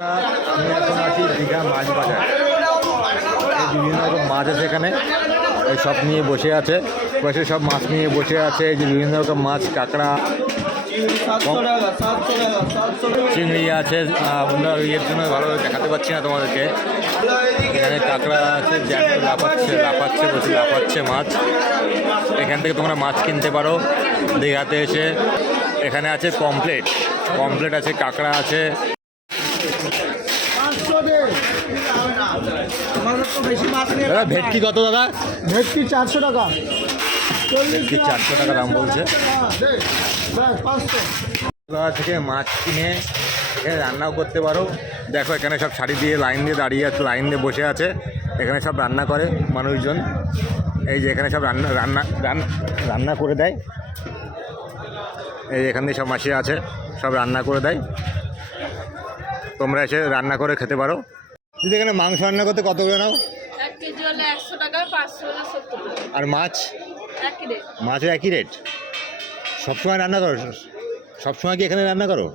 আমি এখন আছি দীঘা মাছ বাজার। এই বিভিন্ন রকম মাছ আছে এখানে, এই সব নিয়ে বসে আছে, বসে সব মাছ নিয়ে বসে আছে। এই যে বিভিন্ন রকম মাছ, কাঁকড়া, চিংড়ি আছে। আমরা ইয়ের জন্য ভালোভাবে দেখাতে পারছি না তোমাদেরকে। এখানে কাঁকড়া আছে, জ্যান্ত লাফাচ্ছে মাছ। এখান থেকে তোমরা মাছ কিনতে পারো দীঘাতে এসে। এখানে আছে পমপ্লেট আছে, কাঁকড়া আছে। দাদা ভেটকি কত দাদা? ভেটকি 400 টাকা। ভেটকি 400 টাকা দাম বলছে। থেকে মাছ কিনে এখানে রান্নাও করতে পারো। দেখো এখানে সব শাড়ি দিয়ে লাইন দিয়ে দাঁড়িয়ে আছে, লাইন দিয়ে বসে আছে। এখানে সব রান্না করে মানুষজন। এই যে এখানে সব রান্না করে দেয়। এই এখান দিয়ে সব মাসি আছে, সব রান্না করে দেয়। তোমরা এসে রান্না করে খেতে পারো। যদি এখানে মাংস রান্না করতে কত করে নাও? 1 কেজি হলে 100 টাকা, 500 হলে 70 টাকা। আর মাছ? একই রেট। মাছও একই রেট? সবসময় রান্না করো? সবসময় কি এখানে রান্না করো?